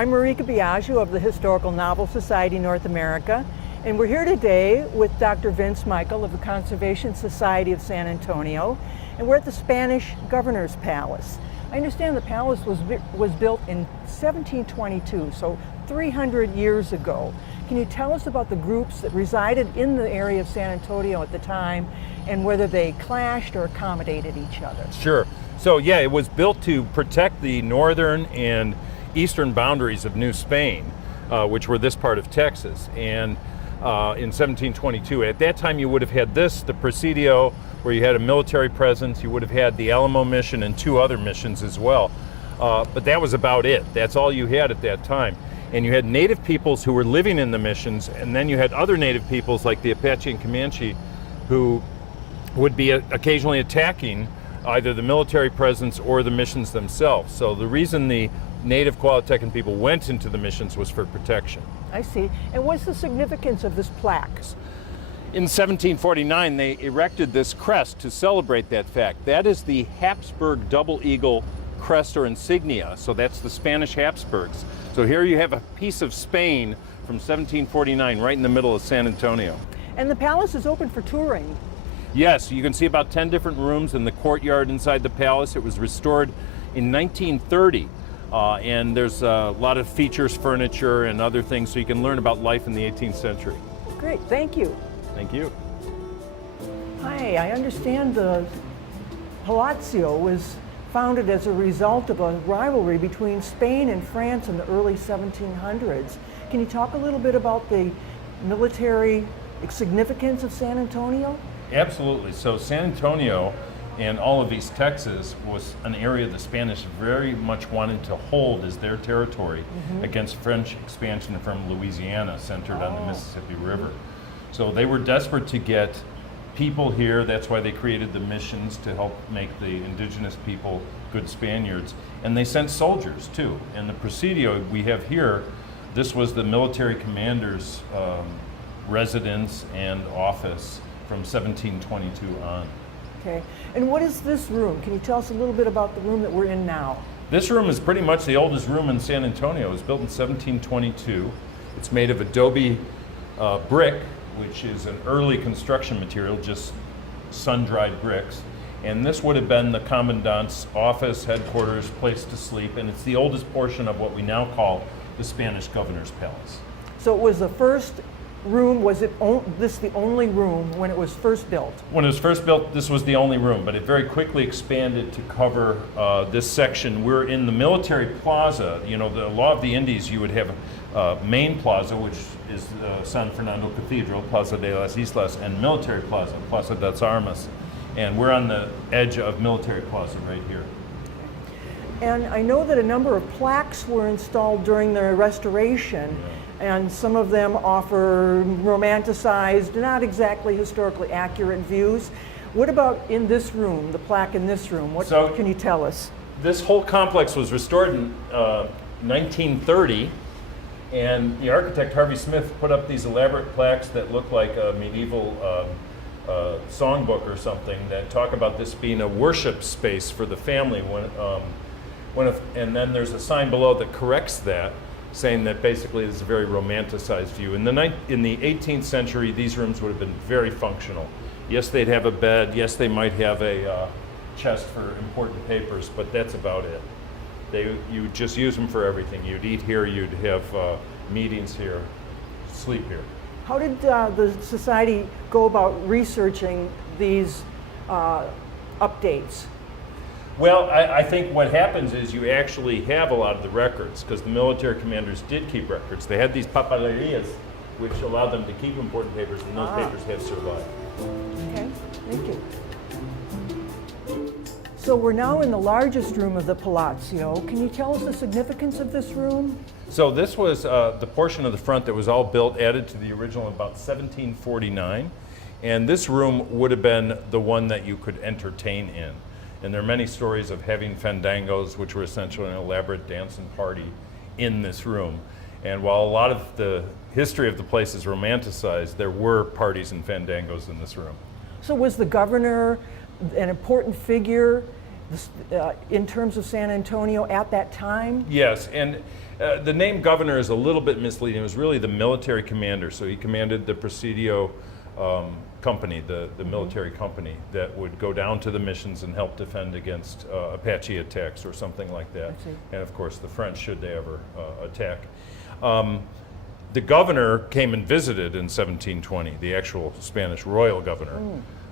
I'm Marika Biagio of the Historical Novel Society North America, and we're here today with Dr. Vince Michael of the Conservation Society of San Antonio, and we're at the Spanish Governor's Palace. I understand the palace was built in 1722, so 300 years ago. Can you tell us about the groups that resided in the area of San Antonio at the time and whether they clashed or accommodated each other? Sure. So yeah, it was built to protect the northern and eastern boundaries of New Spain, which were this part of Texas. And in 1722, at that time you would have had this, the Presidio, where you had a military presence. You would have had the Alamo mission and two other missions as well. But that was about it. That's all you had at that time. And you had native peoples who were living in the missions, and then you had other native peoples like the Apache and Comanche who would be occasionally attacking either the military presence or the missions themselves. So the reason the native Coahuiltecan people went into the missions was for protection. I see. And what's the significance of this plaque? In 1749, they erected this crest to celebrate that fact. That is the Habsburg double eagle crest or insignia. So that's the Spanish Habsburgs. So here you have a piece of Spain from 1749 right in the middle of San Antonio. And the palace is open for touring. Yes, you can see about 10 different rooms in the courtyard inside the palace. It was restored in 1930. And there's a lot of features, furniture, and other things, so you can learn about life in the 18th century. Great, thank you. Thank you. Hi, I understand the Palazzio was founded as a result of a rivalry between Spain and France in the early 1700s. Can you talk a little bit about the military significance of San Antonio? Absolutely. So San Antonio and all of East Texas was an area the Spanish very much wanted to hold as their territory against French expansion from Louisiana, centered on the Mississippi River. So they were desperate to get people here. That's why they created the missions, to help make the indigenous people good Spaniards. And they sent soldiers too. And the Presidio we have here, this was the military commander's residence and office from 1722 on. Okay, and what is this room? Can you tell us a little bit about the room that we're in now? This room is pretty much the oldest room in San Antonio. It was built in 1722. It's made of adobe brick, which is an early construction material, just sun-dried bricks. And this would have been the commandant's office, headquarters, place to sleep, and it's the oldest portion of what we now call the Spanish Governor's Palace. So it was the first room, was this the only room when it was first built? When it was first built, this was the only room, but it very quickly expanded to cover this section. We're in the military plaza. You know, the law of the Indies, you would have main plaza, which is San Fernando Cathedral, Plaza de las Islas, and military plaza, Plaza das Armas. And we're on the edge of military plaza right here. And I know that a number of plaques were installed during the restoration. And some of them offer romanticized, not exactly historically accurate views. What about in this room, the plaque in this room? What can you tell us? This whole complex was restored in 1930, and the architect Harvey Smith put up these elaborate plaques that look like a medieval songbook or something that talk about this being a worship space for the family. And then there's a sign below that corrects that, saying that basically this is a very romanticized view. In the 18th century, these rooms would have been very functional. Yes, they'd have a bed. Yes, they might have a chest for important papers, but that's about it. You just use them for everything. You'd eat here, you'd have meetings here, sleep here. How did the society go about researching these updates? Well, I think what happens is you actually have a lot of the records, because the military commanders did keep records. They had these papelerias, which allowed them to keep important papers, and those papers have survived. Okay, thank you. So we're now in the largest room of the Palazzio. Can you tell us the significance of this room? So this was the portion of the front that was all built, added to the original in about 1749. And this room would have been the one that you could entertain in. And there are many stories of having fandangos, which were essentially an elaborate dance and party in this room. And while a lot of the history of the place is romanticized, there were parties and fandangos in this room. So was the governor an important figure in terms of San Antonio at that time? Yes, and the name governor is a little bit misleading. It was really the military commander. So he commanded the Presidio company, the military company that would go down to the missions and help defend against Apache attacks or something like that. And of course the French, should they ever attack. The governor came and visited in 1720, the actual Spanish royal governor,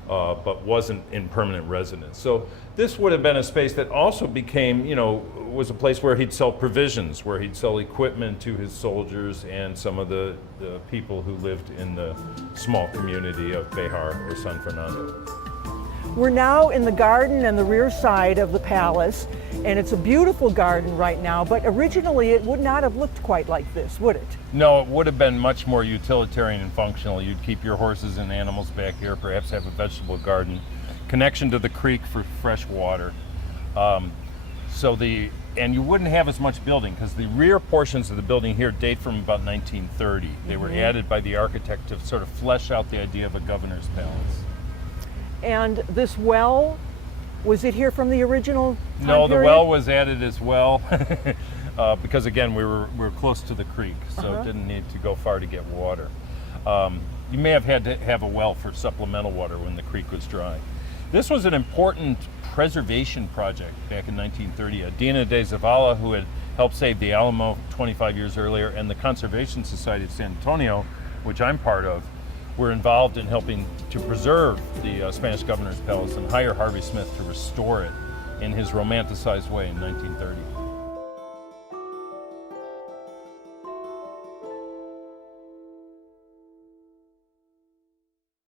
but wasn't in permanent residence. So this would have been a space that also became, was a place where he'd sell provisions, where he'd sell equipment to his soldiers and some of the people who lived in the small community of Bejar or San Fernando. We're now in the garden and the rear side of the palace, and it's a beautiful garden right now, but originally it would not have looked quite like this, would it? No, it would have been much more utilitarian and functional. You'd keep your horses and animals back here, perhaps have a vegetable garden, connection to the creek for fresh water. And you wouldn't have as much building because the rear portions of the building here date from about 1930. They were added by the architect to sort of flesh out the idea of a governor's palace. And this well, was it here from the original time No, the period? well was added as well because again we were close to the creek, so it didn't need to go far to get water. You may have had to have a well for supplemental water when the creek was dry. This was an important preservation project back in 1930. Dina de Zavala, who had helped save the Alamo 25 years earlier, and the Conservation Society of San Antonio, which I'm part of, were involved in helping to preserve the Spanish governor's palace and hire Harvey Smith to restore it in his romanticized way in 1930.